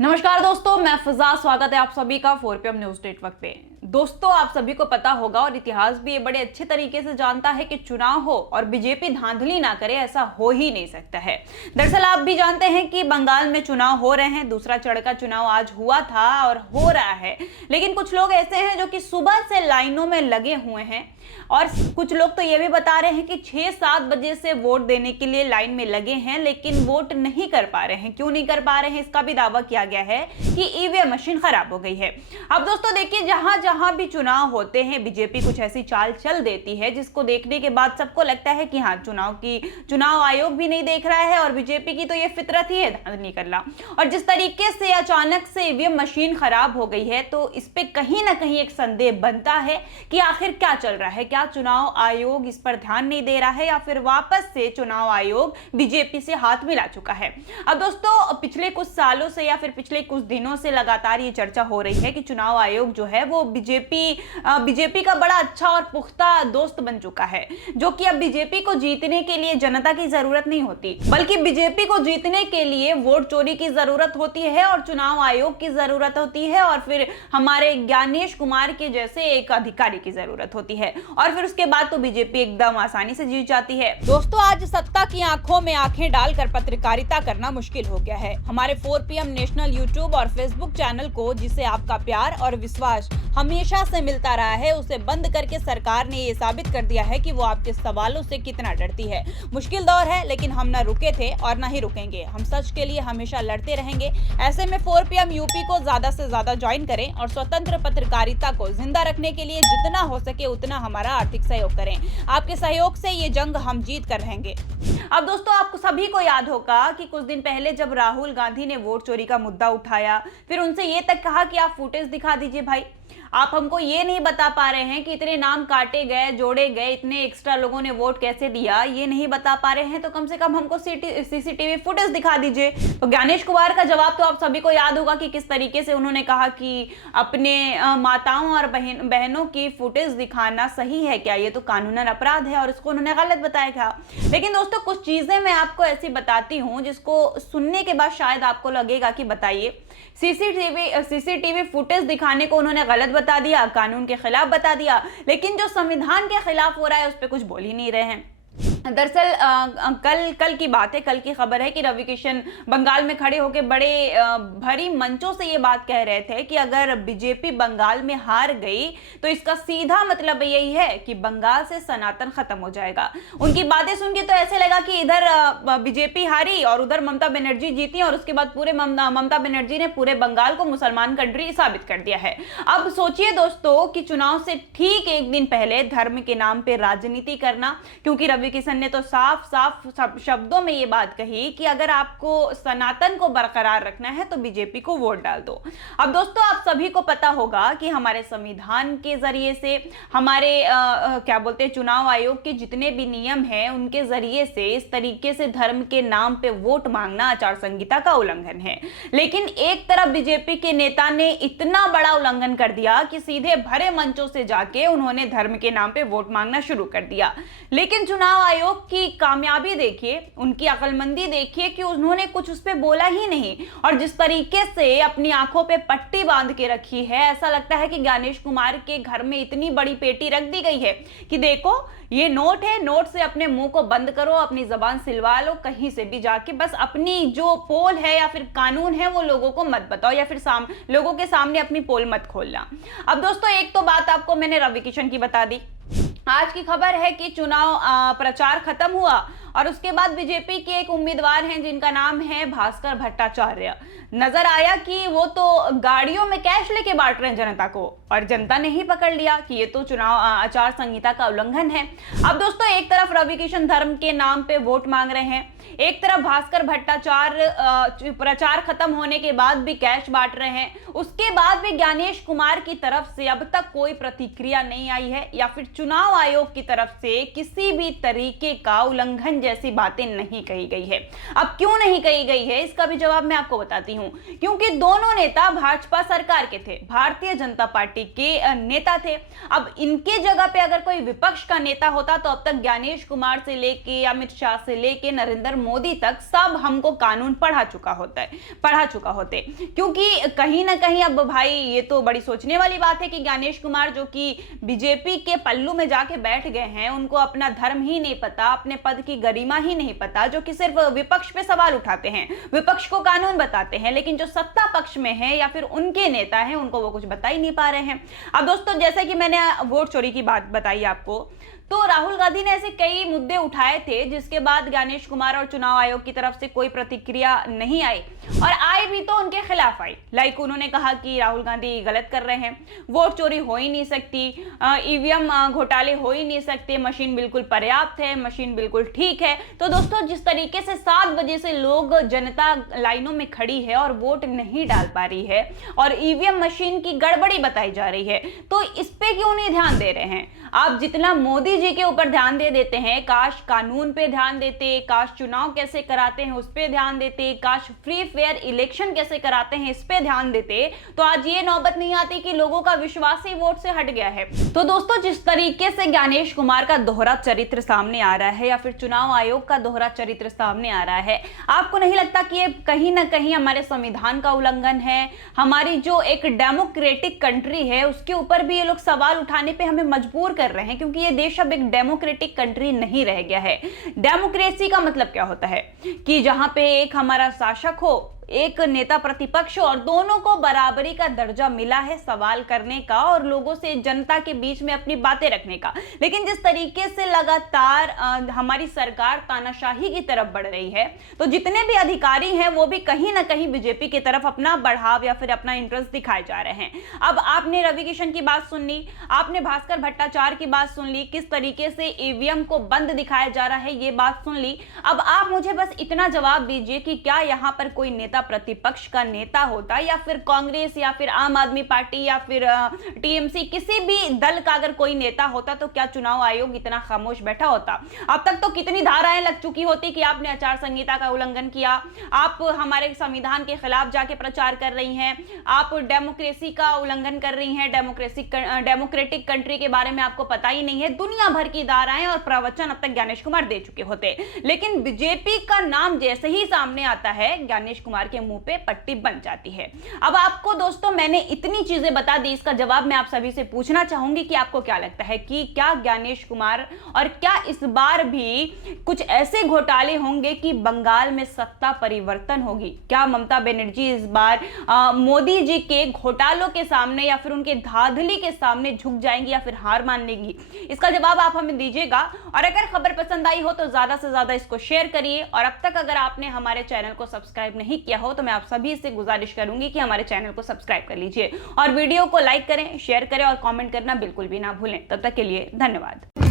नमस्कार दोस्तों, मैं फिजा। स्वागत है आप सभी का 4PM न्यूज नेटवर्क पे। दोस्तों, आप सभी को पता होगा और इतिहास भी ये बड़े अच्छे तरीके से जानता है कि चुनाव हो और बीजेपी धांधली ना करे, ऐसा हो ही नहीं सकता है। दरअसल आप भी जानते हैं कि बंगाल में चुनाव हो रहे हैं। दूसरा चरण का चुनाव आज हुआ था और हो रहा है, लेकिन कुछ लोग ऐसे हैं जो कि सुबह से लाइनों में लगे हुए हैं और कुछ लोग तो ये भी बता रहे हैं कि 6-7 बजे से वोट देने के लिए लाइन में लगे हैं, लेकिन वोट नहीं कर पा रहे हैं। क्यों नहीं कर पा रहे हैं, इसका भी दावा किया गया है कि ईवीएम मशीन खराब हो गई है। अब दोस्तों देखिए, जहां जहां भी चुनाव होते हैं बीजेपी कुछ ऐसी चाल चल देती है जिसको देखने के बाद सबको लगता है कि हाँ, चुनाव आयोग भी नहीं देख रहा है और बीजेपी की तो ये फितरत ही है धांधली करना। और जिस तरीके से अचानक से ईवीएम मशीन खराब हो गई है, तो इस पे कहीं ना कहीं एक संदेह बनता है कि आखिर क्या चल रहा है। क्या चुनाव आयोग इस पर ध्यान नहीं दे रहा है या फिर वापस से चुनाव आयोग बीजेपी से हाथ मिला चुका है। अब दोस्तों, पिछले कुछ सालों से या फिर पिछले कुछ दिनों से लगातार ये चर्चा हो रही है कि चुनाव आयोग जो है वो बीजेपी का बड़ा अच्छा और पुख्ता दोस्त बन चुका है, जो कि अब बीजेपी को जीतने के लिए जनता की जरूरत नहीं होती, बल्कि बीजेपी को जीतने के लिए वोट चोरी की जरूरत होती है और चुनाव आयोग की जरूरत होती है और फिर हमारे ज्ञानेश कुमार के जैसे एक अधिकारी की जरूरत होती है और फिर उसके बाद तो बीजेपी एकदम आसानी से जीत जाती है। दोस्तों, आज सत्ता की आंखों में आंखें डालकर पत्रकारिता करना मुश्किल हो गया है। हमारे 4PM नेशनल यूट्यूब और फेसबुक चैनल को, जिसे आपका प्यार और विश्वास हमेशा से मिलता रहा है, उसे बंद करके सरकार ने ये साबित कर दिया है कि वो आपके सवालों से कितना डरती है। मुश्किल दौर है, लेकिन हम न रुके थे और न ही रुकेंगे। हम सच के लिए हमेशा लड़ते रहेंगे। ऐसे में 4PM यूपी को ज्यादा से ज्यादा ज्वाइन करें और स्वतंत्र पत्रकारिता को जिंदा रखने के लिए जितना हो सके उतना हमारा आर्थिक सहयोग करें। आपके सहयोग से ये जंग हम जीत कर रहेंगे। अब दोस्तों, आपको सभी को याद होगा कि कुछ दिन पहले जब राहुल गांधी ने वोट चोरी का मुद्दा उठाया, फिर उनसे ये तक कहा कि आप फुटेज दिखा दीजिए भाई। आप हमको ये नहीं बता पा रहे हैं कि इतने नाम काटे गए, जोड़े गए, इतने एक्स्ट्रा लोगों ने वोट कैसे दिया, ये नहीं बता पा रहे हैं, तो कम से कम हमको सीसीटीवी फुटेज दिखा दीजिए। तो ज्ञानेश कुमार का जवाब तो आप सभी को याद होगा कि किस तरीके से उन्होंने कहा कि अपने माताओं और बहनों की फुटेज दिखाना सही है क्या, ये तो कानूनन अपराध है, और इसको उन्होंने गलत बताया था। लेकिन दोस्तों, कुछ चीजें मैं आपको ऐसी बताती हूँ जिसको सुनने के बाद शायद आपको लगेगा कि बताइए, सीसीटीवी फुटेज दिखाने को उन्होंने गलत बता दिया, कानून के खिलाफ बता दिया, लेकिन जो संविधान के खिलाफ हो रहा है उस पर कुछ बोल ही नहीं रहे हैं। दरअसल कल की बात है, कल की खबर है कि रवि किशन बंगाल में खड़े होकर बड़े भरी मंचों से ये बात कह रहे थे कि अगर बीजेपी बंगाल में हार गई तो इसका सीधा मतलब यही है कि बंगाल से सनातन खत्म हो जाएगा। उनकी बातें सुन के तो ऐसे लगा कि इधर बीजेपी हारी और उधर ममता बनर्जी जीती और उसके बाद पूरे ममता बनर्जी ने पूरे बंगाल को मुसलमान कंट्री साबित कर दिया है। अब सोचिए दोस्तों कि चुनाव से ठीक एक दिन पहले धर्म के नाम पे राजनीति करना, क्योंकि रवि किशन ने तो साफ शब्दों में ये बात कही कि अगर आपको सनातन को बरकरार रखना है तो बीजेपी को वोट डाल दो। अब दोस्तों, आप सभी को पता होगा कि हमारे संविधान के जरिए से, हमारे क्या बोलते हैं, चुनाव आयोग के जितने भी नियम हैं उनके जरिए से इस तरीके से धर्म के नाम पे वोट मांगना आचार संहिता का उल्लंघन है। लेकिन एक तरफ बीजेपी के नेता ने इतना बड़ा उल्लंघन कर दिया कि सीधे भरे मंचों से जाके उन्होंने धर्म के नाम पे वोट मांगना शुरू कर दिया। लेकिन चुनाव आयोग की कामयाबी देखिए, उनकी अक्लमंदी देखिए कि उन्होंने कुछ उस पे बोला ही नहीं, और जिस तरीके से अपनी आंखों पे पट्टी बांध के रखी है, ऐसा लगता है कि ज्ञानेश कुमार के घर में इतनी बड़ी पेटी रख दी गई है कि देखो ये नोट है, नोट से अपने मुंह को बंद करो, अपनी जबान सिलवा लो, कहीं से भी जाके बस अपनी जो पोल है या फिर कानून है वो लोगों को मत बताओ या फिर लोगों के सामने अपनी पोल मत खोलना। अब दोस्तों, एक तो बात आपको मैंने रवि किशन की बता दी। आज की खबर है कि चुनाव प्रचार खत्म हुआ और उसके बाद बीजेपी के एक उम्मीदवार हैं जिनका नाम है भास्कर भट्टाचार्य। नजर आया कि वो तो गाड़ियों में कैश लेके बांट रहे हैं जनता को, और जनता ने ही पकड़ लिया कि ये तो चुनाव आचार संहिता का उल्लंघन है। अब दोस्तों, एक तरफ रवि किशन धर्म के नाम पे वोट मांग रहे हैं, एक तरफ भास्कर भट्टाचार्य प्रचार खत्म होने के बाद भी कैश बांट रहे हैं, उसके बाद भी ज्ञानेश कुमार की तरफ से अब तक कोई प्रतिक्रिया नहीं आई है या फिर चुनाव आयोग की तरफ से किसी भी तरीके का उल्लंघन जैसी बातें नहीं कही गई है। अब क्यों नहीं कही गई है, इसका भी जवाब मैं आपको बताती हूं। क्योंकि दोनों नेता भाजपा सरकार के थे, भारतीय जनता पार्टी पार्टी के नेता थे। अब इनके जगह पे अगर कोई विपक्ष का नेता होता तो अब तक ज्ञानेश कुमार से लेके अमित शाह से लेके नरेंद्र मोदी तक सब हमको कानून पढ़ा चुका होते, क्योंकि कहीं ना कहीं अब भाई ये तो बड़ी सोचने वाली बात है कि ज्ञानेश कुमार जो कि बीजेपी के पल्लू में जाके बैठ गए हैं, उनको अपना धर्म ही नहीं पता, अपने पद की गरिमा ही नहीं पता, जो कि सिर्फ विपक्ष पे सवाल उठाते हैं, विपक्ष को कानून बताते हैं, लेकिन जो सत्ता पक्ष में है या फिर उनके नेता हैं उनको वो कुछ बता ही नहीं पा रहे हैं। अब दोस्तों, जैसे कि मैंने वोट चोरी की बात बताई आपको, तो राहुल गांधी ने ऐसे कई मुद्दे उठाए थे जिसके बाद ज्ञानेश कुमार और चुनाव आयोग की तरफ से कोई प्रतिक्रिया नहीं आई, और आए भी तो उनके खिलाफ आई। लाइक उन्होंने कहा कि राहुल गांधी गलत कर रहे हैं, वोट चोरी हो ही नहीं सकती, ईवीएम घोटाले हो ही नहीं सकते, मशीन बिल्कुल पर्याप्त है, मशीन बिल्कुल ठीक है। तो दोस्तों, जिस तरीके से 7 बजे से लोग, जनता लाइनों में खड़ी है और वोट नहीं डाल पा रही है और ईवीएम मशीन की गड़बड़ी बताई जा रही है, तो इस पे क्यों नहीं ध्यान दे रहे हैं? आप जितना मोदी जी के ऊपर ध्यान दे देते हैं, काश कानून पे ध्यान देते, काश चुनाव कैसे कराते हैं उस पे ध्यान देते, काश फ्री फेयर इलेक्शन कैसे कराते हैं इस पे ध्यान देते, तो आज ये नौबत नहीं आती कि लोगों का विश्वास ही वोट से हट गया है। तो दोस्तों, जिस तरीके से ज्ञानेश कुमार का दोहरा चरित्र सामने आ रहा है या फिर चुनाव आयोग का दोहरा चरित्र सामने आ रहा है, आपको नहीं लगता कि ये कहीं ना कहीं हमारे संविधान का उल्लंघन है? हमारी जो एक डेमोक्रेटिक कंट्री है उसके ऊपर भी ये लोग सवाल उठाने पे हमें मजबूर कर रहे हैं, क्योंकि ये देश अब एक डेमोक्रेटिक कंट्री नहीं रह गया है। डेमोक्रेसी का मतलब क्या होता है कि जहां पे एक हमारा शासक हो, एक नेता प्रतिपक्ष और दोनों को बराबरी का दर्जा मिला है सवाल करने का और लोगों से, जनता के बीच में अपनी बातें रखने का। लेकिन जिस तरीके से लगातार हमारी सरकार तानाशाही की तरफ बढ़ रही है, तो जितने भी अधिकारी हैं वो भी कहीं ना कहीं बीजेपी की तरफ अपना बढ़ाव या फिर अपना इंटरेस्ट दिखाए जा रहे हैं। अब आपने रवि किशन की बात सुन ली, आपने भास्कर भट्टाचार्य की बात सुन ली, किस तरीके से ईवीएम को बंद दिखाया जा रहा है ये बात सुन ली। अब आप मुझे बस इतना जवाब दीजिए कि क्या यहां पर कोई नेता प्रतिपक्ष का नेता होता या फिर कांग्रेस या फिर आम आदमी पार्टी या फिर टीएमसी, किसी भी दल का अगर कोई नेता होता, तो क्या चुनाव आयोग इतना खामोश बैठा होता? अब तक तो कितनी धाराएं लग चुकी होती कि आपने आचार संहिता का उल्लंघन किया, आप हमारे संविधान के खिलाफ जाके प्रचार कर रही हैं, आप डेमोक्रेसी का उल्लंघन कर रही हैं, डेमोक्रेटिक कंट्री के बारे में आपको पता ही नहीं है। दुनिया भर की धाराएं और प्रवचन अब तक ज्ञानेश कुमार दे चुके होते, लेकिन बीजेपी का नाम जैसे ही सामने आता है, ज्ञानेश कुमार के मुंह पे पट्टी बन जाती है। अब आपको दोस्तों मैंने इतनी चीजें बता दी, इसका जवाब मैं आप सभी से पूछना चाहूंगी कि आपको क्या लगता है कि क्या ज्ञानेश कुमार और क्या इस बार भी कुछ ऐसे घोटाले होंगे कि बंगाल में सत्ता परिवर्तन होगी? क्या ममता बनर्जी इस बार मोदी जी के घोटालों के सामने या फिर उनके धांधली के सामने झुक जाएंगी या फिर हार मान लेंगी? इसका जवाब आप हमें दीजिएगा। और अगर खबर पसंद आई हो तो ज्यादा से ज्यादा इसको शेयर करिए, और अब तक अगर आपने हमारे चैनल को सब्सक्राइब नहीं किया हो तो मैं आप सभी से गुजारिश करूंगी कि हमारे चैनल को सब्सक्राइब कर लीजिए और वीडियो को लाइक करें, शेयर करें और कमेंट करना बिल्कुल भी ना भूलें। तब तक के लिए धन्यवाद।